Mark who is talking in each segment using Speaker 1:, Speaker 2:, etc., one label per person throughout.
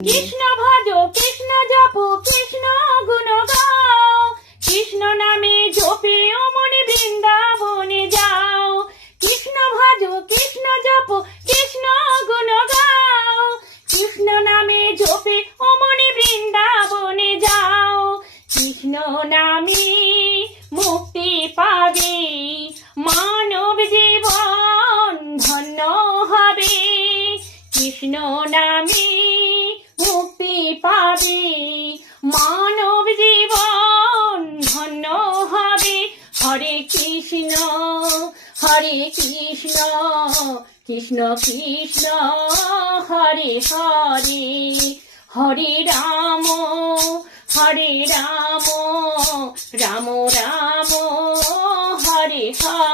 Speaker 1: কৃষ্ণ ভজ কৃষ্ণ জপ কৃষ্ণ গুণ গাও কৃষ্ণ নামে জপে অমনি বৃন্দাবনে যাও কৃষ্ণ ভজ কৃষ্ণ জপ কৃষ্ণ গুণ গাও কৃষ্ণ নামে জপে অমনি বৃন্দাবনে যাও কৃষ্ণ নামে মুক্তি পাবে মানব জীবন ধন্য হবে কৃষ্ণ নামে মানব জীবন ধন্য হবে হরে কৃষ্ণ হরে কৃষ্ণ কৃষ্ণ কৃষ্ণ হরে হরে হরে রাম হরে রাম রাম রাম হরে হরে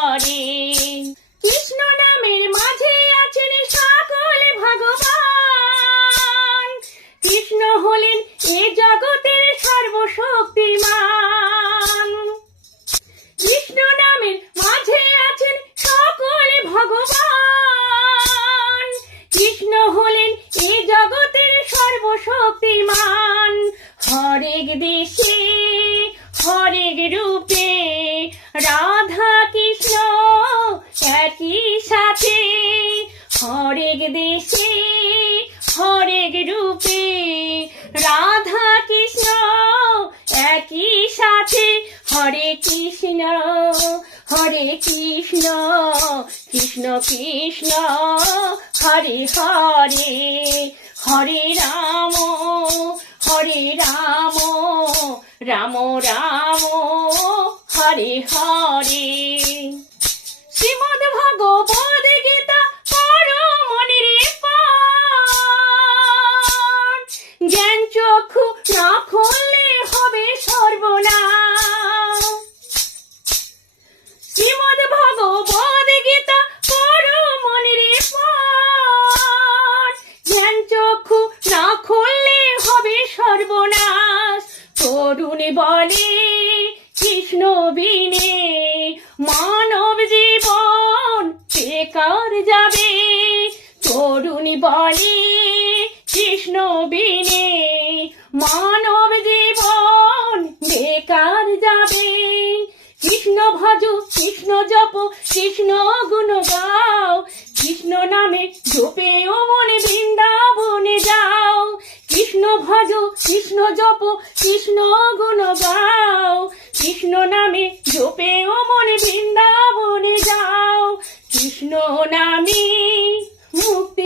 Speaker 1: হরেক দেশে হরেক রূপে রাধা কৃষ্ণ একই সাথে হরেক দেশে হরেক রূপে রাধা কৃষ্ণ একই সাথে হরে কৃষ্ণ হরে কৃষ্ণ কৃষ্ণ কৃষ্ণ হরে হরে হরে রাম হরি রাম রাম রাম হরে হরে শ্রীমদ ভগবদ গীতা পর মনির জ্ঞান চক্ষু না খুললে হবে সর্বনাশ কৃষ্ণ ভজ কৃষ্ণ জপ কৃষ্ণ গুণ গাও কৃষ্ণ নামে জপে ও মনে বৃন্দাবনে যাও কৃষ্ণ ভজ কৃষ্ণ জপ কৃষ্ণ গুণ গাও কৃষ্ণ নামে জপে ও মনে বৃন্দাবনে যাও কৃষ্ণ নামে মুক্তি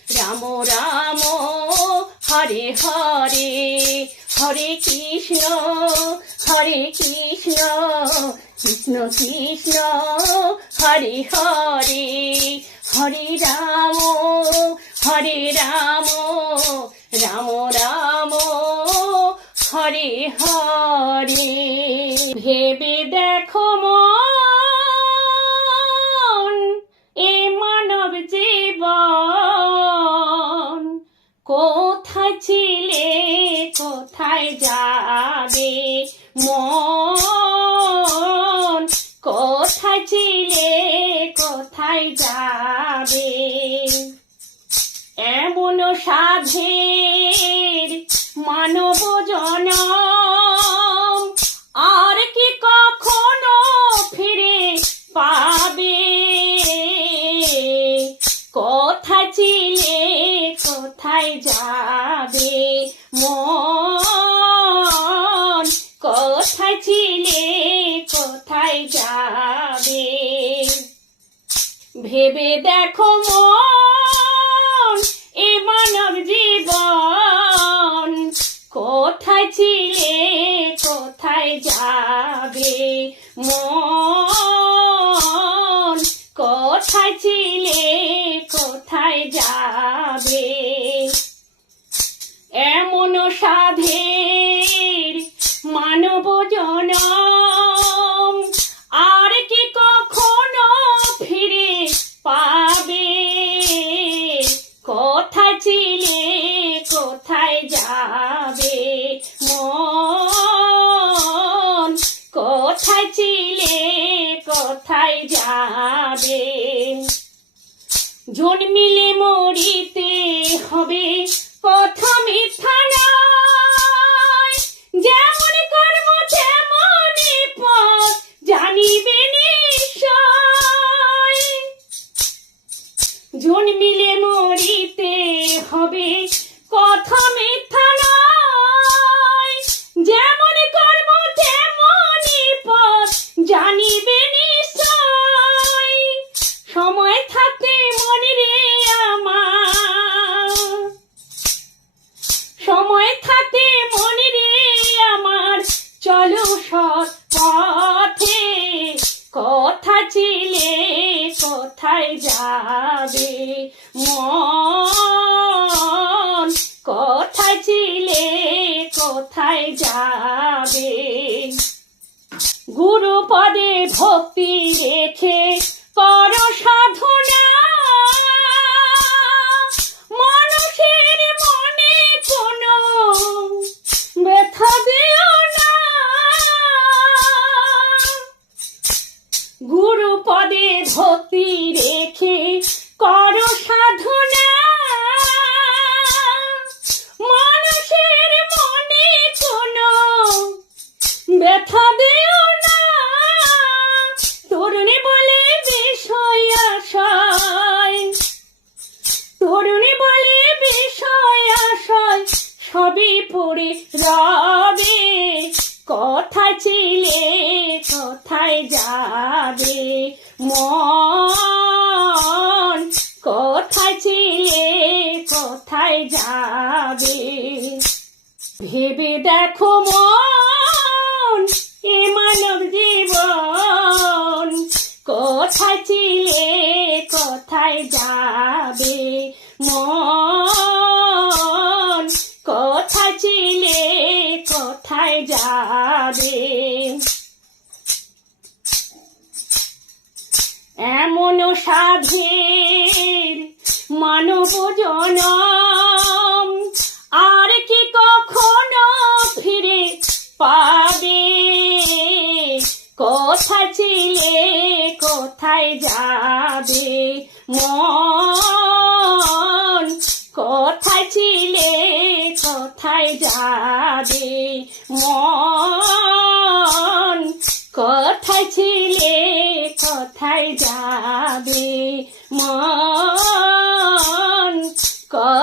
Speaker 1: রাম রাম হরে হরে হরে কৃষ্ণ হরে কৃষ্ণ কৃষ্ণ কৃষ্ণ হরে হরে হরে রাম হরে রাম রাম রাম হরে হরে ভেবে দেখো মন এ মানব জীবন কোথায় ছিলে কোথায় যা যাবে মন জন্মিলে মরিতে হবে কথা মিথ্যা নয় যেমন কর্ম তেমনই পথ জানিবে জন্মিলে মরিতে হবে প্রথমে যাবে মন কোথায় ছিলে কোথায় যাবে গুরু পদে ভক্তি রেখে কর সাধন পড়ে রবে ছিলে কথায় যাবে মন কথা ছিলে কথায় যাবে ভেবে দেখো মন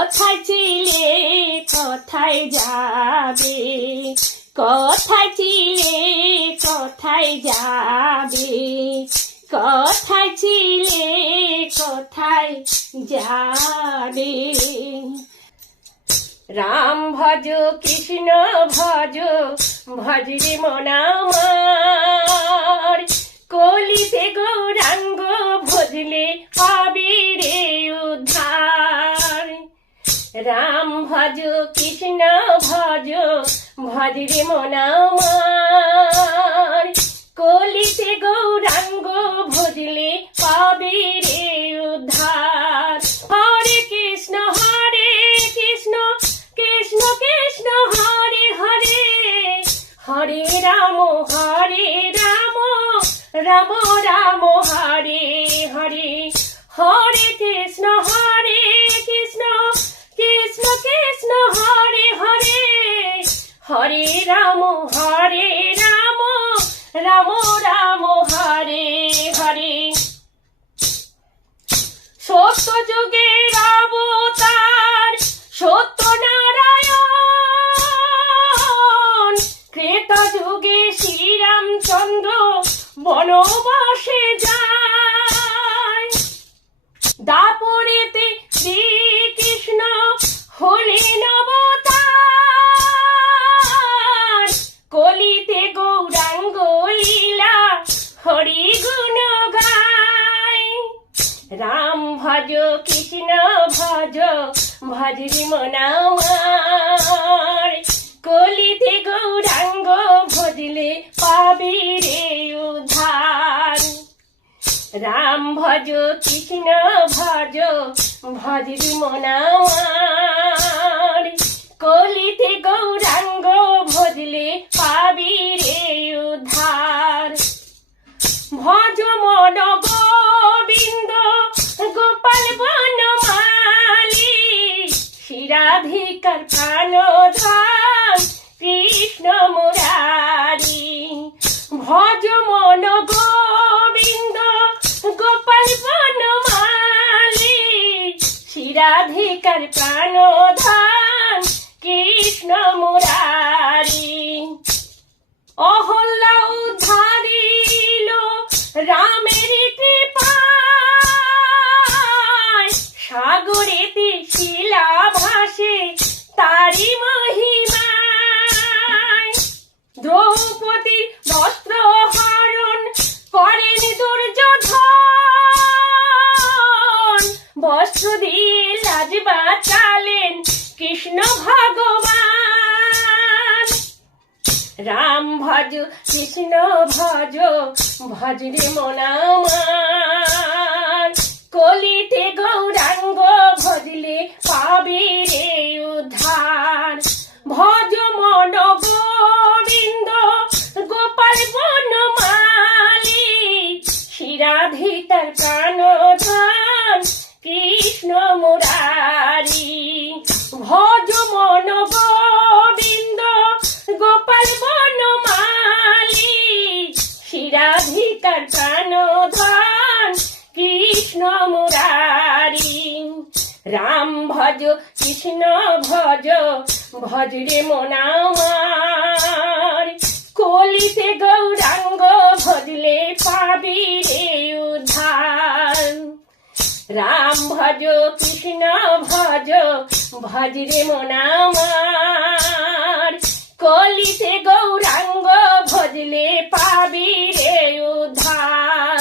Speaker 1: কোথায় চিলে কোথায় যাবে কথা ছিলে কথায় যাবে কথা ছিলে কথায় যাবে রাম ভজ কৃষ্ণ ভজ ভজরে মনামার ভজ কৃষ্ণ ভজ ভজ রে মনামার কলিতে গৌরাঙ্গ ভজলে পাবে রে উদ্ধার হরে কৃষ্ণ হরে কৃষ্ণ কৃষ্ণ কৃষ্ণ হরে হরে হরে রাম হরে রাম রাম রাম হরে হরে হরে কৃষ্ণ হরে হরে হরে হরে রাম হরে রাম রাম রাম হরে হরে সত্য যুগে রাম ভজ কৃষ্ণ ভজ ভাজি মনামার কলিতে গৌরাঙ্গ ভজলে পাবি রে উধার রাম ভজ কৃষ্ণ ভজ ভজরি মনামার কলিতে গৌরাঙ্গ ভজলে রাধিকার প্রাণধন কৃষ্ণ মুরারি ভজ মন গোবিন্দ গোপাল বনমালি শ্রীরাধিকার প্রাণধন কৃষ্ণ মুরারি অহল্লা উদ্ধারিল রামের প্রকৃতি শিলা ভাসে তারি মহিমায় দ্রৌপদীর বস্ত্র হরণ করেন দুর্যোধন বস্ত্র দিয়ে লাজ বাঁচালেন কৃষ্ণ ভগবান রাম ভজ কৃষ্ণ ভজ ভজরে মনামা কলিতে গৌরাঙ্গ ভজলে পাবে রে উদ্ধার ভজ মন গোবিন্দ গোপাল বন মালি শিরাধি তার কান কৃষ্ণ মুরারি ভজ মন গোবিন্দ গোপাল বন মালি শিরাধি তার কান কৃষ্ণ মুরারি রাম ভজ কৃষ্ণ ভজ ভজ রে মনামার কলিতে গৌরাঙ্গ ভজলে পাবি রে উদ্ধার রাম ভজ কৃষ্ণ ভজ ভজ রে মনামার কলিতে গৌরাঙ্গ ভজলে পাবি রে উদ্ধার